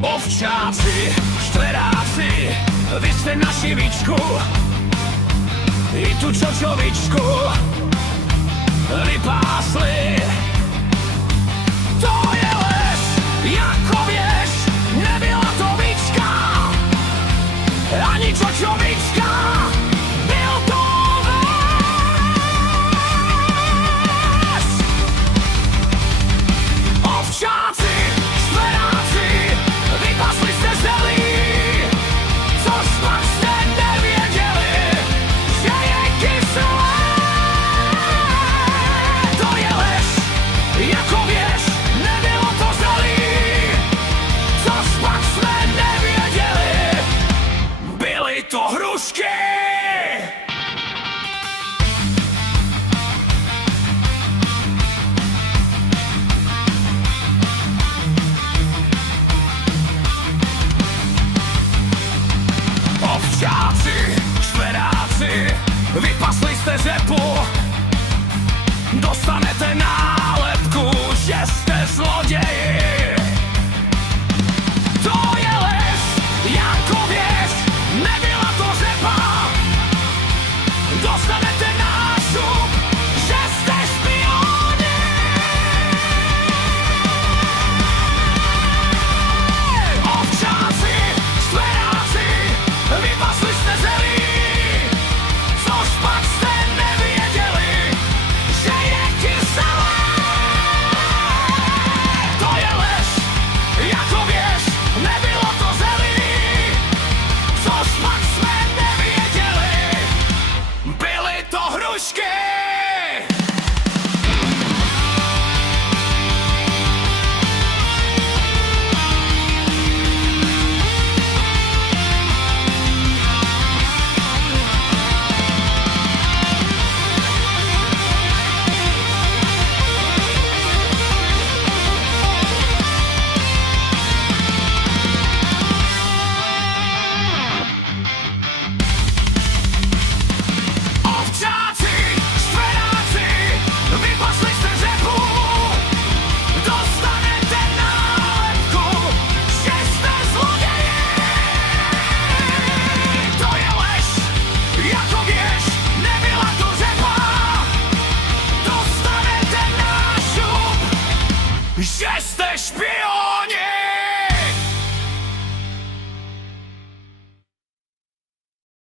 Ovčáci, štveráci, vy ste na šivičku i tu čočovičku vypásli. To je lež, jako vieš, nebyla to vička ani čočovička, byl to lež. Ovčáci, štveráci, vypasli ste zelí, což pak ste nevěděli, že je kyselé. To je lež, jako vieš, nebylo to zelí, což pak sme nevěděli, byly to hrušky. Ovčáci, štveráci, vypasli ste řepu, dostanete nálepku, že ste zloději. To je lež, jako vieš, nebyla to řepa, dostanete nášup, že ste špioni. Ovčáci, štveráci, vypasli ste zelí, což pak ste nevěděli, že je kyselé. To je lež, jako vieš, nebylo to zelí, což pak sme nevěděli, byly to hrušky. Ovčáci, štveráci, vypasli ste řepu, dostanete nálepku, že ste zloději. To je lež, jako vieš, nebyla to řepa, dostanete nášup, že ste špioni.